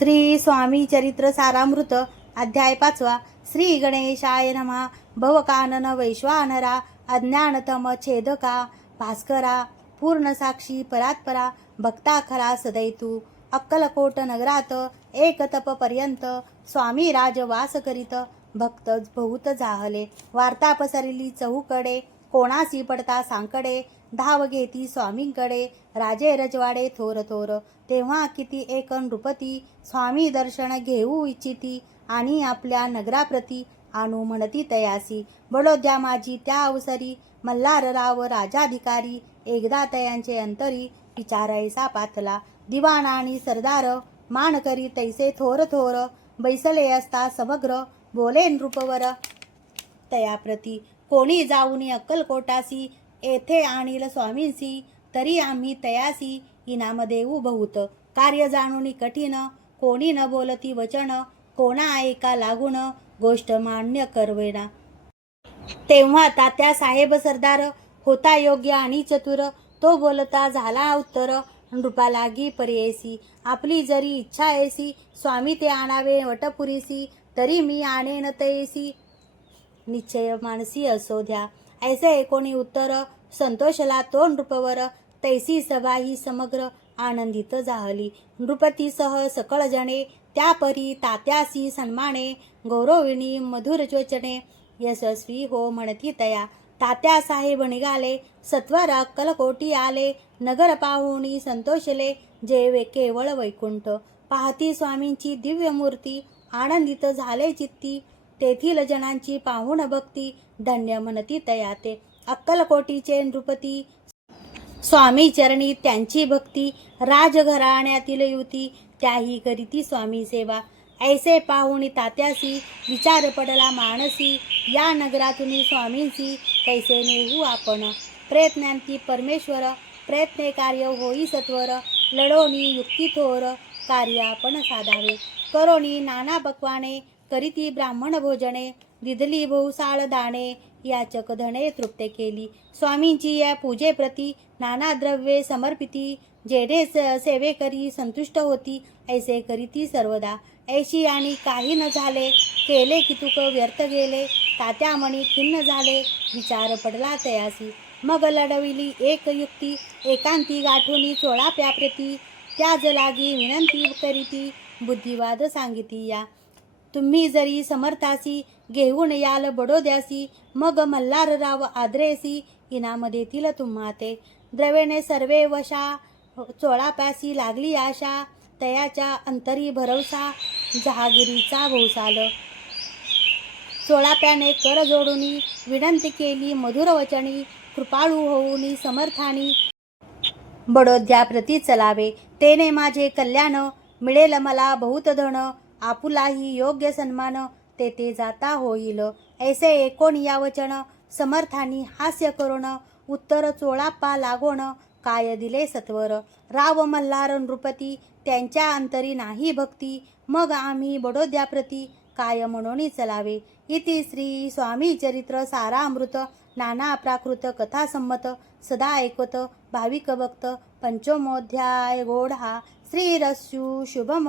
श्री स्वामी चरित्र सारामृत अध्याय पाचवा. श्री गणेशाय नमः. भवकानन वैश्वानरा अज्ञानतम छेदका. भास्करा पूर्ण साक्षी परात्परा भक्ता खरा सदैतू. अक्कलकोट नगरात एक तप पर्यंत स्वामी राजवास करीत. भक्त बहुत जाहले. वार्ता पसरली चहूकडे कोणासी पडता सांकडे. धाव घेती स्वामींकडे राजे रजवाडे थोर थोर तेव्हा किती एक नृपती स्वामी दर्शन घेऊ इच्छिती आणि आपल्या नगराप्रती आणू म्हणती तयासी. बडोद्या माझी त्या अवसरी मल्हारराव राजाधिकारी एकदा तयांचे अंतरी विचारायचा पातला दिवाण आणि सरदार मान करी तैसे थोर थोर बैसले असता समग्र बोले नृपवर तयाप्रती. कोणी जाऊनी अक्कलकोटासी येथे आणील स्वामींसी तरी आम्ही तयासी इनामदेऊ बहुत. कार्य जाणून कठीण कोणी न बोलती वचन कोणा ऐका लागून गोष्ट मान्य करवेना. तेव्हा तात्या साहेब सरदार होता योग्य आणि चतुर तो बोलता झाला उत्तर नृपा लागी पर्येसी आपली जरी इच्छा येसी स्वामी ते आणावे वटपुरीसी तरी मी आणेन तयेसी निश्चय मानसी असो द्या. ऐसे एकोणी उत्तर संतोषला तो नृपवर तैसी सभा ही समग्र आनंदित जाहली नृपतीसह सकळ जणे त्या परी तात्यासी सन्माने गौरविणी मधुर चोचणे यशस्वी हो म्हणती तया. तात्या साहेब निघाले सत्वर अक्कलकोटी आले नगर पाहुणी संतोषले जेवे केवळ वैकुंठ. पाहती स्वामींची दिव्य मूर्ती आनंदित झाले चित्ती. तेथील जनांची पाहुण भक्ती धन्य म्हणती तयाते. अक्कलकोटीचे नृपती स्वामी चरणी त्यांची भक्ती राजघराण्यातील युती त्याही करीती स्वामी सेवा. ऐसे पाहुणी तात्यासी विचार पडला मानसी या नगरातून स्वामींसी कैसे नेहू आपण? प्रयत्नांती परमेश्वर प्रयत्ने कार्य होई सत्वर लढोनी युक्ती थोर कार्य आपण साधावे. करोनी नाना पक्वाने करीती ब्राह्मण भोजने दिदली भोसाळ दाणे याचक धणे तृप्ते केली. स्वामींची या पूजेप्रती नाना द्रव्ये समर्पिती जेणे स- सेवेकरी संतुष्ट होती ऐसे करीती सर्वदा. ऐशी आणि काही न झाले केले की तुक व्यर्थ गेले तात्या मणी खिन्न झाले विचार पडला तयासी. मग लढविली एक युक्ती एकांती गाठोनी चोळाप्याप्रती त्याज लागी विनंती करीती बुद्धिवाद सांगिती या. तुम्ही जरी समर्थासी घेऊन याल बडोद्यासी मग मल्हारराव आद्रेसी इनाम देतील तुम्हा ते द्रवेने सर्वे वशा चोळाप्यासी लागली आशा तयाच्या अंतरी भरवसा जहागिरीचा भोसाल चोळाप्याने कर जोडूनी विनंती केली मधुर वचनी कृपाळू होऊनी समर्थानी. बडोद्याप्रती चलावे तेने माझे कल्याण मिळेल मला बहुत धन. आपुलाही योग्य सन्मान तेथे जाता होईल. ऐसे एकोण या वचन समर्थानी हास्य करून उत्तर चोळाप्पा लागोण काय दिले सत्वर? राव मल्हार नृपती त्यांच्या अंतरी नाही भक्ती मग आम्ही बडोद्याप्रती काय म्हणून चलावे? इति श्री स्वामी चरित्र सारामृत नाना प्राकृत कथा संमत सदा ऐकत भाविक भक्त पंचमोध्याय गोढा श्री रस्यू शुभम